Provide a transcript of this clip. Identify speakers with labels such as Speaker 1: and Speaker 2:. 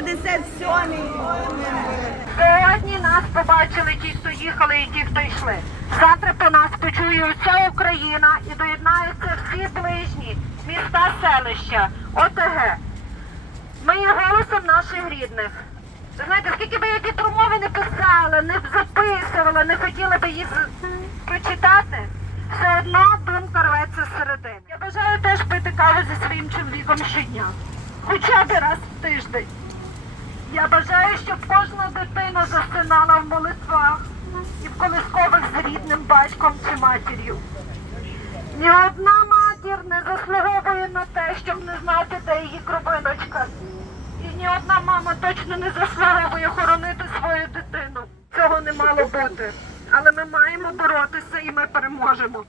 Speaker 1: 157-й. Сьогодні нас побачили ті, хто їхали і ті, хто йшли. Завтра по нас почує вся Україна і доєднаються всі ближні міста, селища, ОТГ. Ми є голосом наших рідних. Ви знаєте, скільки би я ті промови не писала, не записувала, не хотіла би їх прочитати, все одно думка рветься зсередини. Я бажаю теж пити каву зі своїм чоловіком щодня, хоча б раз в тиждень. Я бажаю, щоб кожна дитина засинала в молитвах і в колискових з рідним батьком чи матір'ю. Ні одна матір не заслуговує на те, щоб не знати, де її кровиночка. І ні одна мама точно не заслуговує хоронити свою дитину. Цього не мало бути. Але ми маємо боротися і ми переможемо.